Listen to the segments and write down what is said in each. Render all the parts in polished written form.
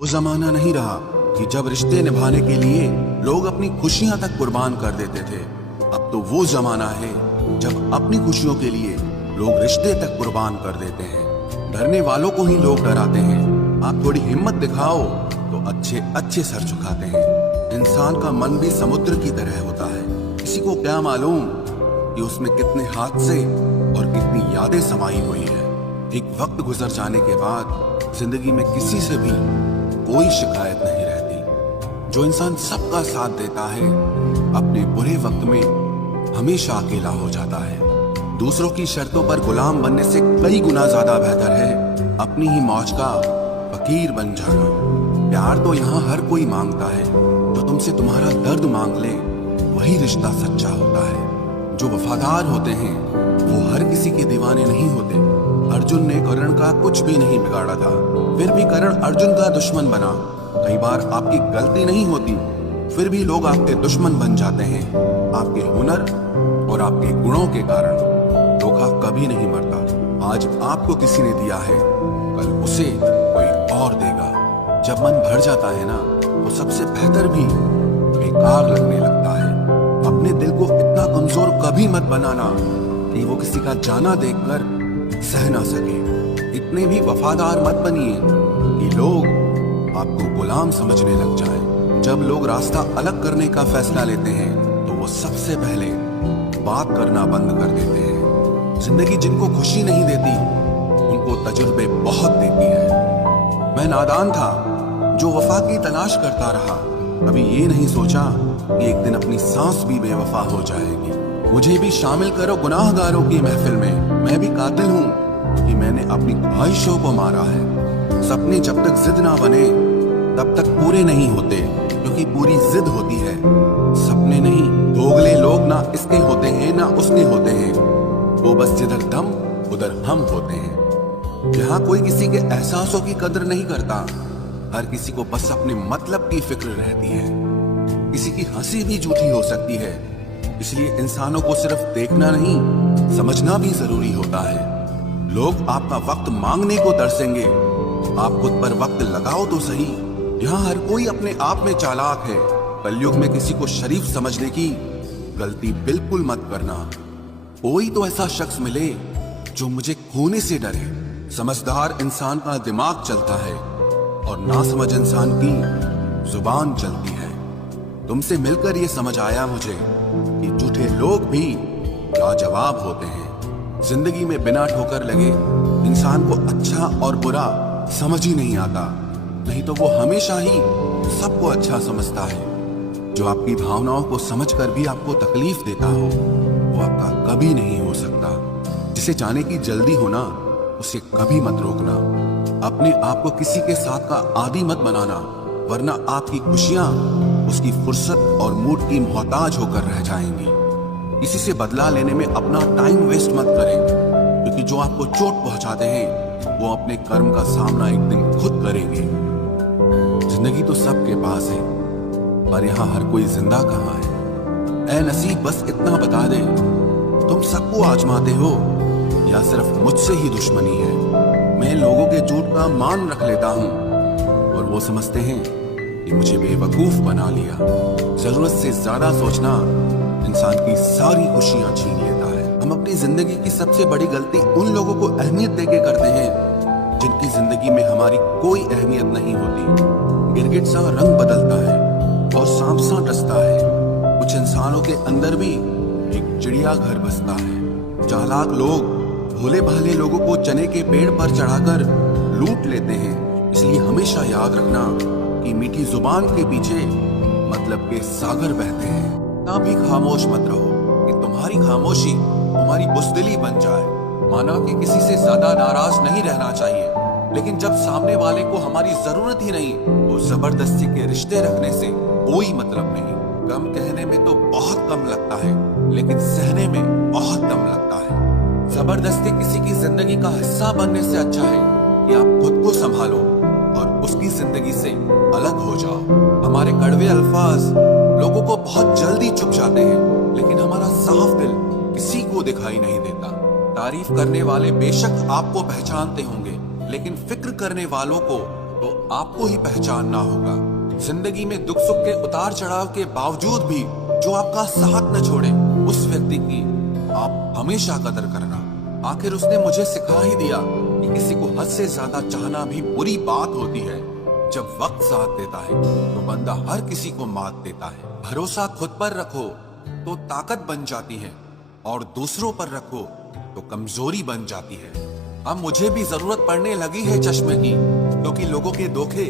वो जमाना नहीं रहा कि जब रिश्ते निभाने के लिए लोग अपनी खुशियां तक कुर्बान कर देते थे। अब तो वो जमाना है जब अपनी खुशियों के लिए लोग रिश्ते तक कुर्बान कर देते हैं। डरने वालों को ही लोग डराते हैं। आप थोड़ी हिम्मत दिखाओ तो अच्छे अच्छे सर झुकाते हैं। इंसान का मन भी समुद्र की तरह होता है। किसी को क्या मालूम कि उसमें कितने हादसे और कितनी यादें समाई हुई है। एक वक्त गुजर जाने के बाद जिंदगी में किसी से भी कोई शिकायत नहीं रहती। जो इंसान सबका साथ देता है अपने बुरे वक्त में हमेशा अकेला हो जाता है। दूसरों की शर्तों पर गुलाम बनने से कई गुना ज्यादा बेहतर है अपनी ही मौज का फकीर बन जाना। प्यार तो यहाँ हर कोई मांगता है। जो तुमसे तुम्हारा दर्द मांग ले वही रिश्ता सच्चा होता है। जो वफादार होते हैं वो हर किसी के दीवाने नहीं होते। अर्जुन ने कर्ण का कुछ भी नहीं बिगाड़ा था, फिर भी कर्ण अर्जुन का दुश्मन बना। कई बार आपकी गलती नहीं होती फिर भी लोग आपके दुश्मन बन जाते हैं। आपके हुनर और आपके गुणों के कारण धोखा कभी नहीं मरता। आज आपको किसी ने दिया है कल उसे कोई और देगा। जब मन भर जाता है ना तो सबसे बेहतर भी बेकार लगने लगता है। अपने दिल को इतना कमजोर कभी मत बनाना कि वो किसी का जाना देखकर सह ना सके। इतने भी वफादार मत बनिए कि लोग आपको गुलाम समझने लग जाएं। जब लोग रास्ता अलग करने का फैसला लेते हैं तो वो सबसे पहले बात करना बंद कर देते हैं। जिंदगी जिनको खुशी नहीं देती उनको तजुर्बे बहुत देती है। मैं नादान था जो वफा की तलाश करता रहा। कभी ये नहीं सोचा कि एक दिन अपनी सांस भी बेवफा हो जाएगी। मुझे भी शामिल करो गुनाहगारों की महफिल में। मैं भी कातिल हूँ कि मैंने अपनी ख्वाहिशों को मारा है। सपने जब तक जिद ना बने तब तक पूरे नहीं होते, क्योंकि पूरी जिद होती है, सपने नहीं। दोगले लोग ना इसके होते हैं ना उसके होते हैं। वो बस जिधर दम उधर हम होते हैं। यहाँ कोई किसी के एहसासों की कदर नहीं करता। हर किसी को बस अपने मतलब की फिक्र रहती है। किसी की हंसी भी झूठी हो सकती है। इसलिए इंसानों को सिर्फ देखना नहीं समझना भी जरूरी होता है। लोग आपका वक्त मांगने को तरसेंगे, आप खुद पर वक्त लगाओ तो सही। यहाँ हर कोई अपने आप में चालाक है। कलयुग में किसी को शरीफ समझने की गलती बिल्कुल मत करना। कोई तो ऐसा शख्स मिले जो मुझे खोने से डरे। समझदार इंसान का दिमाग चलता है और नासमझ इंसान की जुबान चलती है। तुमसे मिलकर ये समझ आया मुझे कि झूठे लोग भी लाजवाब होते हैं। जिंदगी में बिना ठोकर लगे इंसान को अच्छा और बुरा समझ ही नहीं आता। नहीं तो वो हमेशा ही सबको अच्छा समझता है। जो आपकी भावनाओं को समझकर भी आपको तकलीफ देता हो वो आपका कभी नहीं हो सकता। जिसे जाने की जल्दी होना उसे कभी मत रोकना। अपने आप को किसी के साथ का आदी मत बनाना, वरना आपकी खुशियां उसकी फुर्सत और मूड की मोहताज होकर रह जाएंगी। किसी से बदला लेने में अपना टाइम वेस्ट मत करें, क्योंकि जो आपको चोट पहुंचाते हैं वो अपने कर्म का सामना एक दिन खुद करेंगे। जिंदगी तो सबके पास है, पर यहाँ हर कोई जिंदा कहाँ है। ऐ नसीब बस इतना बता दे, तुम सबको आजमाते हो या सिर्फ मुझसे ही दुश्मनी है। मैं लोगों के झूठ का मान रख लेता हूँ और वो समझते हैं कि मुझे बेवकूफ बना लिया। जरूरत से ज्यादा सोचना इंसान की सारी खुशियां छीन लेता है। हम अपनी जिंदगी की सबसे बड़ी गलती उन लोगों को अहमियत देके करते हैं जिनकी जिंदगी में हमारी कोई अहमियत नहीं होती। गिरगिट सा रंग बदलता है और सांप सा डसता है। कुछ इंसानों के अंदर भी एक चिड़िया घर बसता है। चालाक लोग भोले भाले लोगों को चने के पेड़ पर चढ़ाकर लूट लेते हैं। इसलिए हमेशा याद रखना कि मीठी जुबान के पीछे मतलब के सागर बहते हैं। ना भी खामोश मत रहो कि तुम्हारी खामोशी तुम्हारी बुज़दिली बन जाए। माना कि किसी से ज्यादा नाराज नहीं रहना चाहिए, लेकिन जब सामने वाले को हमारी जरूरत ही नहीं तो जबरदस्ती के रिश्ते रखने से कोई मतलब नहीं। कम कहने में तो बहुत कम लगता है, लेकिन सहने में बहुत दम लगता है। जबरदस्ती किसी की जिंदगी का हिस्सा बनने से अच्छा है कि आप खुद को संभालो और उसकी जिंदगी से अलग हो जाओ। हमारे कड़वे अल्फाज लोगों को बहुत जल्दी चुप जाते हैं, लेकिन हमारा साफ दिल किसी को दिखाई नहीं देता। तारीफ करने वाले बेशक आपको पहचानते होंगे, लेकिन फिक्र करने वालों को तो आपको ही पहचानना होगा। जिंदगी में दुख सुख के उतार चढ़ाव के बावजूद भी जो आपका साथ न छोड़े, उस व्यक्ति की आप हमेशा कदर करना। आखिर उसने मुझे सिखा ही दिया कि किसी को हद से ज्यादा चाहना भी बुरी बात होती है। जब वक्त साथ देता है तो बंदा हर किसी को मात देता है। भरोसा खुद पर रखो तो ताकत बन जाती है, और दूसरों पर रखो तो कमजोरी बन जाती है। अब मुझे भी जरूरत पड़ने लगी है चश्मे की, क्योंकि लोगों के धोखे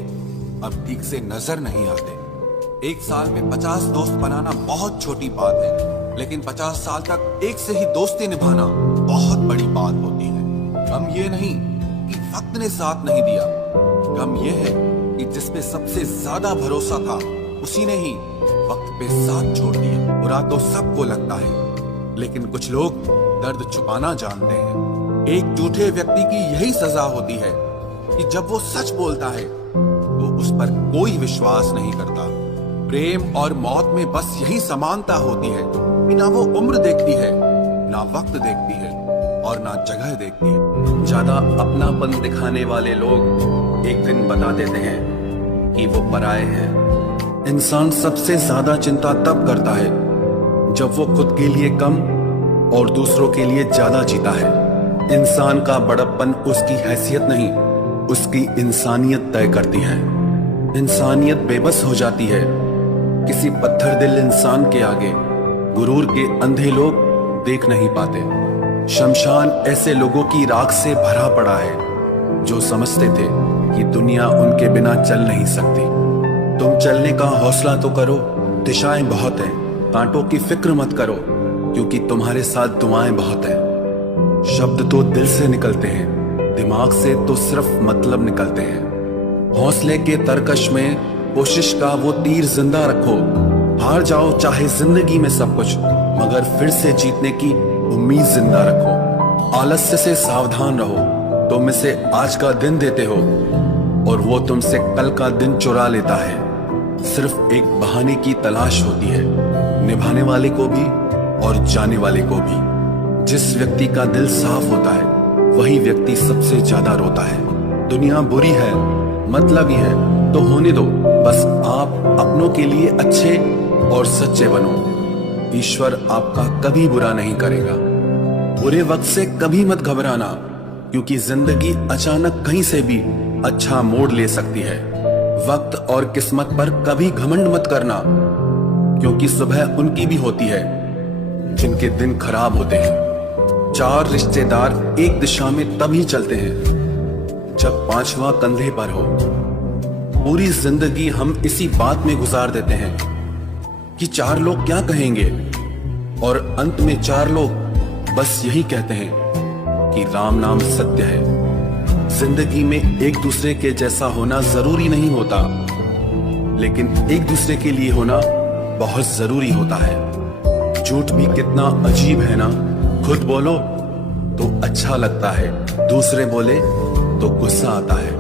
अब ठीक से नजर नहीं आते। एक साल में 50 दोस्त बनाना बहुत छोटी बात है, लेकिन 50 साल तक एक से ही दोस्ती निभाना बहुत बड़ी बात होती है। गम ये नहीं कि वक्त ने साथ नहीं दिया, गम ये है कि जिस पे सबसे ज्यादा भरोसा था उसी ने ही वक्त पे साथ छोड़ दिया। बुरा तो सबको लगता है, लेकिन कुछ लोग दर्द छुपाना जानते हैं। एक झूठे व्यक्ति की यही सजा होती है कि जब वो सच बोलता है तो उस पर कोई विश्वास नहीं करता। प्रेम और मौत में बस यही समानता होती है कि ना वो उम्र देखती है, ना वक्त देखती है, और ना जगह देखती है। ज्यादा अपनापन दिखाने वाले लोग एक दिन बता देते हैं कि वो पराये हैं। इंसान सबसे ज्यादा चिंता तब करता है जब वो खुद के लिए कम और दूसरों के लिए ज्यादा जीता है। इंसान का बड़प्पन उसकी हैसियत नहीं, उसकी इंसानियत तय करती है। इंसानियत बेबस हो जाती है किसी पत्थर दिल इंसान के आगे। गुरूर के अंधे लोग देख नहीं पाते। शमशान ऐसे लोगों की राख से भरा पड़ा है जो समझते थे कि दुनिया उनके बिना चल नहीं सकती। तुम चलने का हौसला तो करो, दिशाएं बहुत हैं। कांटों की फिक्र मत करो, क्योंकि तुम्हारे साथ दुआएं बहुत हैं। शब्द तो दिल से निकलते हैं, दिमाग से तो सिर्फ मतलब निकलते हैं। हौसले के तरकश में कोशिश का वो तीर जिंदा रखो। हार जाओ चाहे जिंदगी में सब कुछ, मगर फिर से जीतने की उम्मीद जिंदा रखो। आलस्य से सावधान रहो, तुम इसे आज का दिन देते हो और वो तुमसे कल का दिन चुरा लेता है। सिर्फ एक बहाने की तलाश होती है, निभाने वाले को भी और जाने वाले को भी। जिस व्यक्ति का दिल साफ होता है वही व्यक्ति सबसे ज्यादा रोता है। दुनिया बुरी है, मतलब ही है तो होने दो, बस आप अपनों के लिए अच्छे और सच्चे बनो। ईश्वर आपका कभी बुरा नहीं करेगा। बुरे वक्त से कभी मत घबराना, क्योंकि जिंदगी अचानक कहीं से भी अच्छा मोड़ ले सकती है। वक्त और किस्मत पर कभी घमंड मत करना, क्योंकि सुबह उनकी भी होती है जिनके दिन खराब होते हैं। 4 रिश्तेदार एक दिशा में तभी चलते हैं जब 5वां कंधे पर हो। पूरी जिंदगी हम इसी बात में गुजार देते हैं कि 4 लोग क्या कहेंगे, और अंत में 4 लोग बस यही कहते हैं कि राम नाम सत्य है। जिंदगी में एक दूसरे के जैसा होना जरूरी नहीं होता, लेकिन एक दूसरे के लिए होना बहुत जरूरी होता है। झूठ भी कितना अजीब है ना, खुद बोलो तो अच्छा लगता है, दूसरे बोले तो गुस्सा आता है।